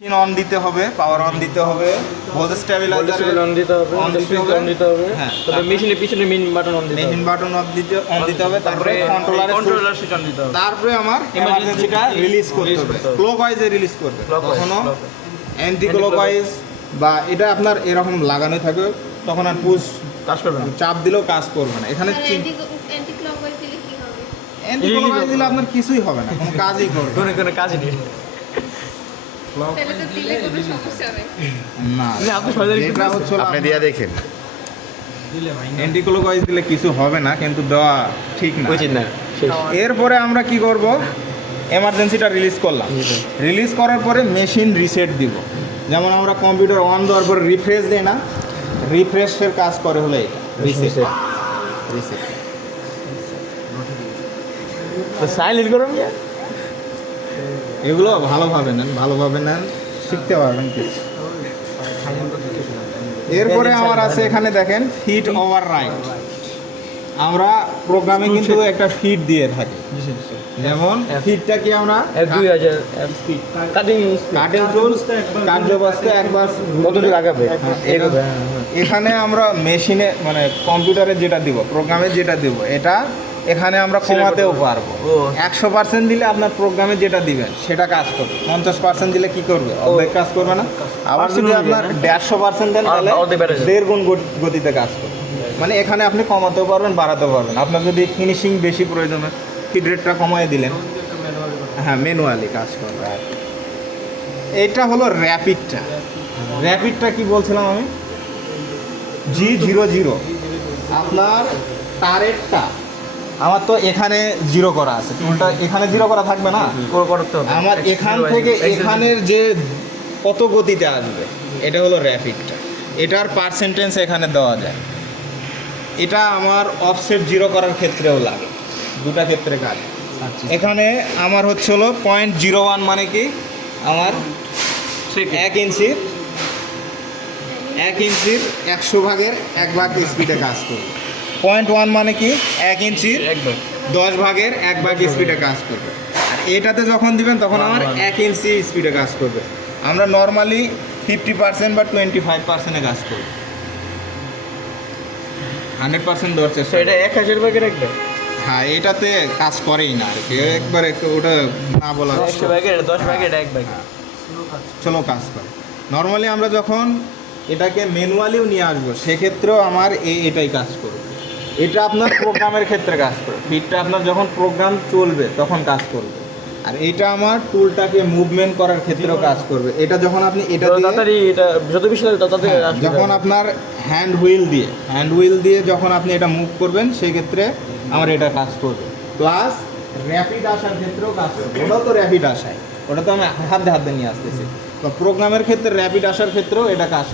Machine on দিতে হবে, power on দিতে হবে, ভোল্টেজ স্টেবিলাইজার অন দিতে হবে, সুইচ অন দিতে হবে, হ্যাঁ, তারপরে মেশিনের পিছনে মেইন বাটন অন দিতে হবে, মেশিন বাটন অন দিতে হবে, তারপরে কন্ট্রোলার সুইচ অন দিতে হবে, তারপরে আমার এমার্জেন্সিটা রিলিজ করতে হবে, ক্লকওয়াইজে রিলিজ করবে, কখনো অ্যান্টি ক্লকওয়াইজ বা এটা আপনার এরকম লাগানো থাকবে, তখন আর পুশ কাজ করবে না। চাপ দিলেও কাজ করবে না। এখানে অ্যান্টি ক্লকওয়াইজ দিলে কি হবে? অ্যান্টি ক্লকওয়াইজ দিলে আপনার কিছুই হবে না, কোনো কাজই করবে না। কোনো কাজই নেই। তাহলে তো দিলে কোনো সমস্যা নেই। না, আপনি সহজে যেটা হচ্ছে আপনি দিয়ে দেখেন। অ্যান্টি ক্লকওয়াইজ দিলে কিছু হবে না, কিন্তু দেওয়া ঠিক না। উচিত না। এরপরে আমরা কি করব, এমার্জেন্সিটা রিলিজ করলাম, রিলিজ করার পরে মেশিন রিসেট দিব। যেমন আমরা কম্পিউটার অন দেওয়ার পরে রিফ্রেশ দেই না, রিফ্রেশের কাজ করে হলো এটা রিসেট। রিসেট তো সাইলেন্ট করুন না। এগুলো ভালোভাবে নেন, শিখতে পারবেন কিছু। এরপরে আমার আছে এখানে দেখেন ফিট ওভার রাইট। আমরা প্রোগ্রামে কিন্তু একটা ফিট দিয়ে থাকি, যেমন ফিটটা কি আমরা F2000 FP কাটিং টুল কার্যবস্তে একবার কতটুকু আগাবে? এখানে আমরা মেশিনে মানে কম্পিউটারে যেটা দিব, প্রোগ্রামে যেটা দিব, এটা এখানে আমরা কমাতেও পারবো। 100% দিলে আপনার প্রোগ্রামে যেটা দিবেন সেটা কাজ করবে, 50% দিলে কি করবে, অর্ধেক কাজ করবে না। আবার যদি আপনার 150% দেন তাহলে 1.5 গুণ গতিতে কাজ করবে। মানে এখানে আপনি কমাতেও পারবেন, বাড়াতেও পারবেন। আপনার যদি ফিনিশিং বেশি প্রয়োজন হয়, ফিড রেটটা কমিয়ে দিলেন, হ্যাঁ ম্যানুয়ালি কাজ করবে। আর এইটা হলো র্যাপিডটা। র্যাপিডটা কি বলছিলাম আমি, G00 আপনার টারেটটা আমার তো এখানে 0 করা আছে, টুলটা এখানে 0 করা থাকবে না, করতে হবে। আমার এখান থেকে এখানের যে কত গতিতে আসবে, এটা হলো র্যাপিডটা। এটার পার্সেন্টেজ এখানে দেওয়া যায়। এটা আমার অফসেট 0 করার ক্ষেত্রেও লাগে, দুটা ক্ষেত্রে কাজ। এখানে আমার হচ্ছে হলো 0.01 মানে কি, আমার 1 ইঞ্চির 100 ভাগের 1 ভাগ স্পিডে কাজ করবে। 0.1 মানে কি, 1 ইঞ্চির 10 ভাগের 1 ভাগ স্পিডে কাজ করবে। আর এটাতে যখন দিবেন তখন আমার 1 ইঞ্চি স্পিডে কাজ করবে। আমরা নর্মালি 50% বা 25%-এ কাজ করি, 100% দেওয়ার চেষ্টা। এটা 1000 ভাগে রাখবে। হ্যাঁ, এটাতে কাজ করেই না আর কি, একবারে ওটা না বলা 10 ভাগে 10 ভাগে 1 ভাগে চলো কাজ করে। নর্মালি আমরা যখন এটাকে ম্যানুয়ালিও নিয়ে আসবো, সেক্ষেত্রেও আমার এটাই কাজ করবে। এটা আপনার প্রোগ্রামের ক্ষেত্রে কাজ করবে, ফিটটা আপনার যখন প্রোগ্রাম চলবে তখন কাজ করবে। আর এটা আমার টুলটাকে মুভমেন্ট করার ক্ষেত্রেও কাজ করবে। এটা যখন আপনি এটা দিয়ে তাড়াতাড়ি এটা যত বেশি লাগে তাড়াতাড়ি আসবে। যখন আপনার হ্যান্ড হুইল দিয়ে যখন আপনি এটা মুভ করবেন, সেই ক্ষেত্রে আমার এটা কাজ করবে। প্লাস র্যাপিড আসার ক্ষেত্রেও কাজ করবে। ওটাও তো র্যাপিড আসায়, ওটা তো আমি হাত দিয়ে নিয়ে আসতেছি। তো প্রোগ্রামের ক্ষেত্রে র্যাপিড আসার ক্ষেত্রেও এটা কাজ